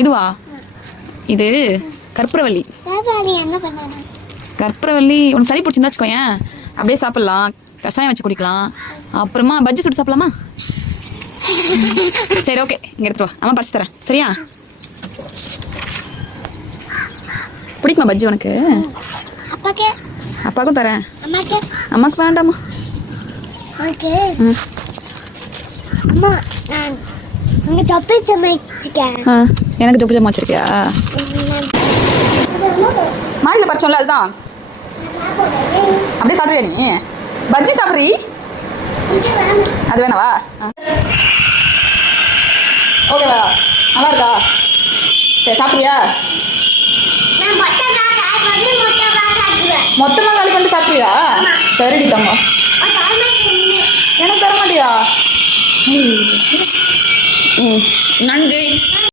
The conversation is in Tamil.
இதுவா? இது கற்பூரவள்ளி. கற்பூரவள்ளி உனக்கு சளி பிடிச்சிருந்தா வச்சுக்கோயேன், அப்படியே சாப்பிட்லாம், கஷாயம் வச்சு குடிக்கலாம். அப்புறமா பஜ்ஜி சுட்டு சாப்பிடலாமா? சரி ஓகே, இங்கே எடுத்துட்டு வா, அம்மா பறிச்சு தரேன் சரியா? பிடிக்குமா பஜ்ஜி உனக்கு? அப்பாவுக்கும் தரேன். அம்மாவுக்கு வேண்டாமா? எனக்கு தொப்பு ஜம்மா வச்சிருக்கியா? மாடியில் பறிச்சோம்ல அதுதான். அப்படியே சாப்பிடுவியா நீ? பஜ்ஜி சாப்பிட்றீ? அது வேணாவா? ஓகேவா? நல்லா இருக்கா? சரி சாப்பிடுவியா? மொத்தமாக காலி பண்ணிட்டு சாப்பிடுவியா? சரிடி தங்கம். எனக்கு தர மாட்டியா? நன்றி.